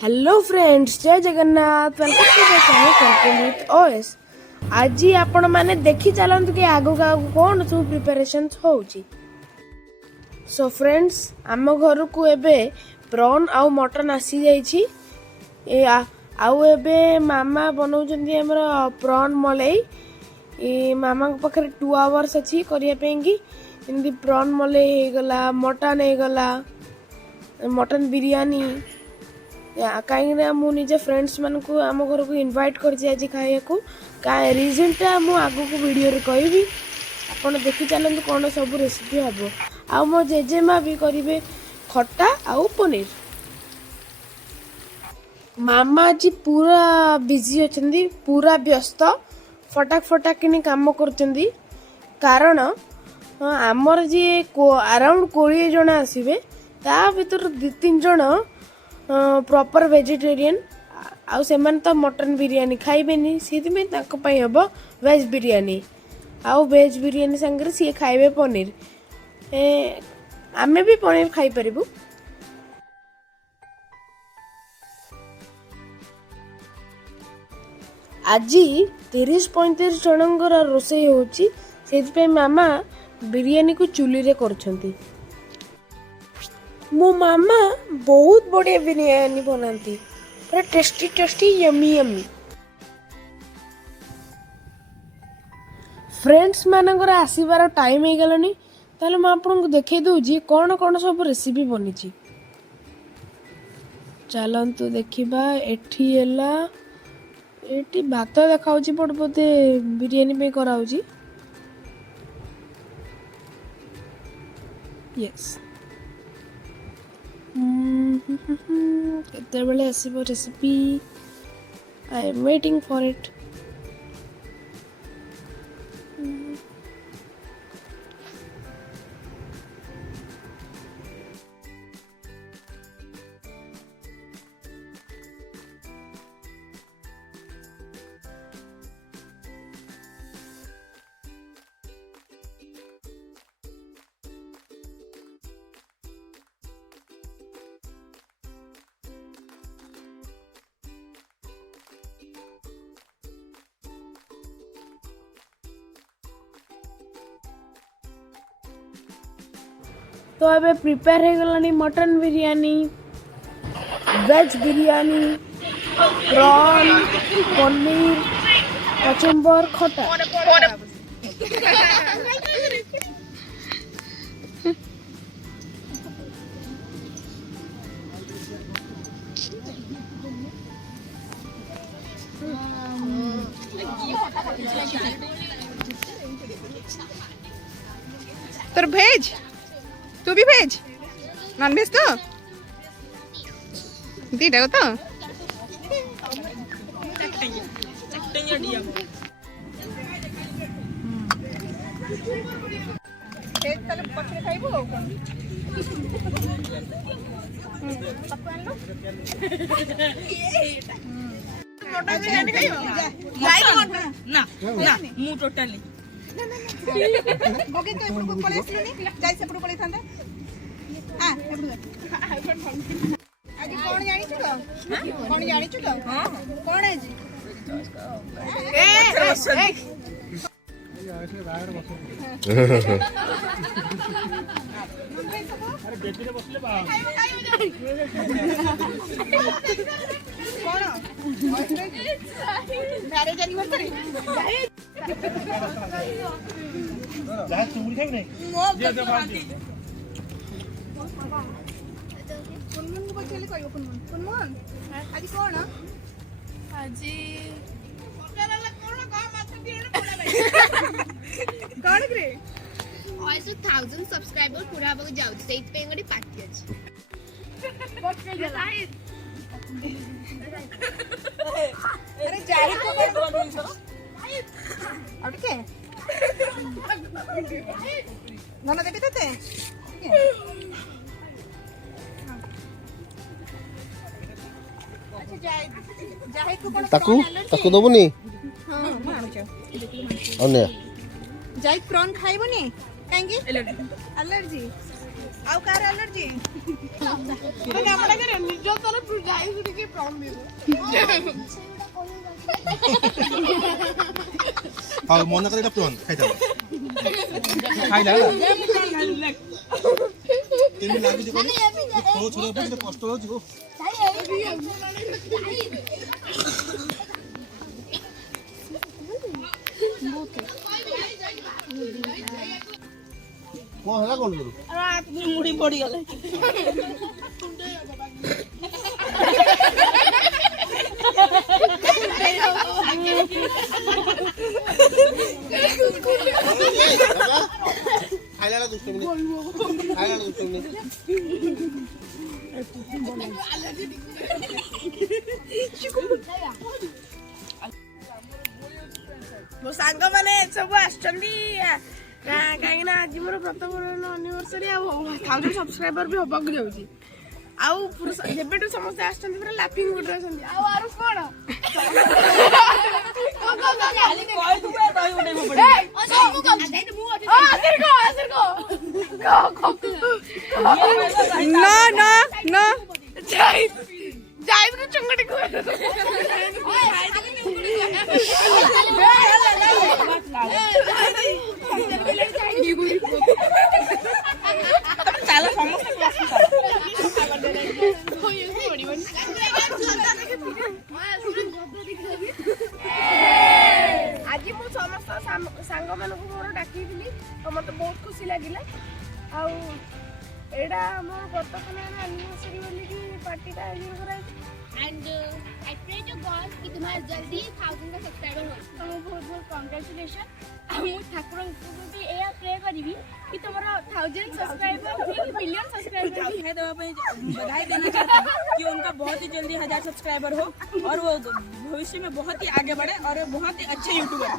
Hello friends, Jay Jagannath. Welcome to the channel content with OS. आज आपण माने देखि चलंतु कि आगो कौन सब प्रिपरेशंस होउची। सो फ्रेंड्स, आम घर को एबे प्रॉन आउ मटन आसी जाइछि। आउ एबे मामा बनाउछन्ती हमर प्रॉन मलाई। मामा को पाखरे 2 आवर्स अछि करिया पेंगी। इनदी प्रॉन मलाई हे गला, मटन हे गला, मटन बिरयानी। कहीं मुझे फ्रेंड्स मान को आम घर को इनवाइट कर खाया को रिजनटा मु आगो को वीडियो रे कहबी। आपण देखि चलंतु कोन सब रेसिपी हबो। आ मो जेजेमा भी करिवे खट्टा आउ पनीर। मामा जी पूरा बिजी अछंदी, पूरा व्यस्त, फटाक फटाक किनी काम करचंदी। कारण आमर जी अराउंड 20 जन आसीबे, ता भीतर 2-3 जन प्रॉपर वेजिटेरियन आउ सेमान तो मटन बिरयानी खाइबेनी। सीधे ताको पई हबो वेज बिरयानी। आउ वेज बिरयानी संगे सी खाइबे पनीर। आमे भी पनीर खाई परिबु। आज 30-35 जनंगर रोषेई होची। सेति पे मामा बिरयानी को चुली रे करछंती। मो मामा बहुत बढ़िया बिरयानी बनाती, पूरा tasty tasty yummy yummy. Friends मानकर आसीबार टाइम हो गलानी, ताले मैं आपको देखै दउजी कौन कौन सब रेसिपी बनीची। चलंतु देखिबा। एठी एला, एठी भात देखाउची, बट बोधे बिरयानी पे कराउची। यस, केते बेले आसीबो recipe. I am waiting for it. तो अबे प्रिपेयर हो गलानी mutton biryani, veg biryani, prawn, paneer, kachumber, खटा। तोर भेज, तू भी भेज, नॉन भेज तो दीटा तो ना ना मु टोटली बगे तो एपड़ पळे आसलनी जाई सेपड़ पळे थांदा। हां आज कोन जानि छु तो, कोन जानि छु तो। हां कोन है जी अरे बेटी रे बसले बा कोन बारे जानि मरतरी जहाँ चुमुड़ी खाई नहीं ये दे बांधी कुनमुन को बचले कहियो। कुनमुन आज कोन आज होटलला कोन का माथा दिए पड़ा भाई कोन रे also 1000 सब्सक्राइबर पूरा बग जाउ सेत पे गडी पार्टी अछि बट के गेला। अरे जाई को बन छ अब के नना देबी तते अच्छा जाई को कोन ताकू दबुनी। हां मानु छ अन्य जाई प्रॉन खाइबोनी कांगी एलर्जी ଆଉ କାର ଏଲର୍ଜି କାମଟା କରେ ନିଜ ତରଫରୁ ଯାଇକି ଟିକେ ପ୍ରମ୍ ଦେବ ଆଉ ମନେ କରି ଏଟା ପ୍ରୋନ୍ ଖାଇଥା ଖାଇଲା କେମିତି ଲାଗୁଛି କହିଲେ କୋଉ ଛୋଟ ପାଇଁ କଷ୍ଟ ହଉଛି ଗୋ କଣ ହେଲା କଣ କରୁ ମୁଢି ପଡିଗଲା ଖାଇଲା ଦୁଷ୍ଟମି ଖାଇଲା ଦୁଷ୍ଟମି ମୋ ସାଙ୍ଗମାନେ ସବୁ ଆସିଛନ୍ତି କାହିଁକି ନା ଆଜି ମୋର ବ୍ରତଘର ଆନିଭର୍ସରୀ ଆଉ 1000 ସବସ୍କ୍ରାଇବର ବି ହବାକୁ ଯାଉଛି ଆଉ ଯେବେଠୁ ସମସ୍ତେ ଆସିଛନ୍ତି ପୁରା ଲାଫିଂ ମୁଡରେ ଅଛନ୍ତି ଆଉ ଆରୁ କଣ ଚୁଙ୍ଗୁଡି ଚାଲ ସମସ୍ତେ ଆଜି ମୁଁ ସମସ୍ତ ସାଙ୍ଗମାନଙ୍କୁ ମୋର ଡାକିଥିଲି ଆଉ ମତେ ବହୁତ ଖୁସି ଲାଗିଲା ଆଉ ଏଇଟା ଆମ ବ୍ରତଘର ଆନିଭର୍ସରୀ ବୋଲିକି ପାର୍ଟିଟା ଆୟୋଜନ କରାଯାଇଛି And I pray to God कि तुम्हारा जल्दी 1000 का सब्सक्राइबर हो तुमको बहुत बहुत कांग्रेचुलेशन मु ठाकुर को भी एया प्रे करिवि कि तुम्हारा 1000 सब्सक्राइबर कि मिलियन सब्सक्राइबर बधाई देना चाहता हूँ कि उनका बहुत ही जल्दी 1000 सब्सक्राइबर हो और वो भविष्य में बहुत ही आगे बढ़े और बहुत ही अच्छे यूट्यूबर